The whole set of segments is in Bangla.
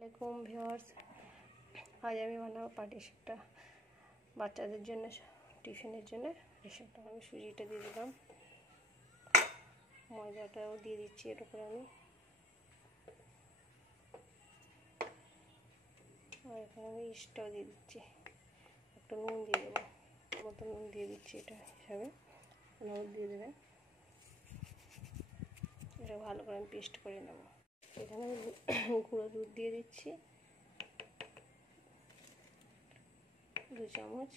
আসসালামাইকুম ভিউয়ার্স, আজ আমি বানাবো পাটিসাপটা বাচ্চাদের জন্য টিফিনের জন্য। পাটিসাপটা আমি সুজিটা দিয়ে দিলাম, ময়দাটাও দিয়ে দিচ্ছি এর উপরে আমি, আর এখানে আমি ইস্টটাও দিয়ে দিচ্ছি, একটু নুন দিয়ে দেবো, মতো নুন দিয়ে দিচ্ছি এটা হিসাবে, নুন দিয়ে দেবেন। এটা ভালো করে আমি পেস্ট করে নেব। এখানে আমি গুঁড়ো দুধ দিয়ে দিচ্ছি 2 চামচ।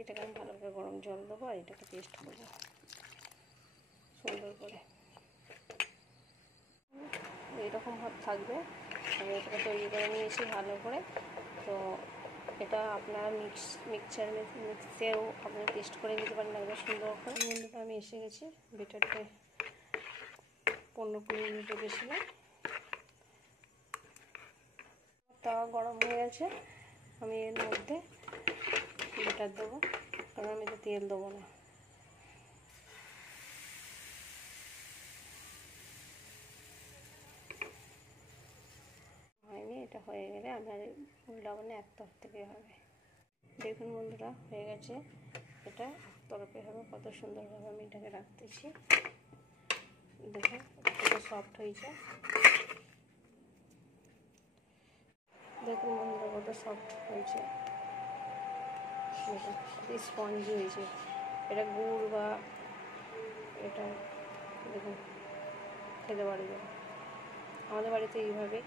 এটাকে আমি ভালো করে গরম জল দেবো আর এটাকে পেস্ট করবো সুন্দর করে। এইরকম ভাব থাকবে। আমি এটাকে তৈরি করে নিয়েছি ভালো করে। তো এটা আপনারা মিক্সেও আপনারা পেস্ট করে নিতে পারেন একদম সুন্দর করে। বন্ধুটা আমি এসে গেছি, বেটারটা 15-20 মিনিট রেখেছিলাম। তাওয়া গরম হয়ে গেছে, আমি এর মধ্যে বেটার দেবো, কারণ আমি তো তেল দেবো না। হয়নি, এটা হয়ে গেলে আমি আর উল্টাবো না, এক তরফ থেকে হবে। দেখুন বন্ধুরা, হয়ে গেছে। এটা এক তরফে হবে, কত সুন্দরভাবে আমি এটাকে রাখতেছি। দেখুন কত সফট হয়েছে। দেখুন বন্ধুরা কত সফট হয়েছে, দেখুন স্পঞ্জি হয়েছে। এটা গুড় বা এটা দেখুন খেতে পারবে। আমাদের বাড়িতে এইভাবে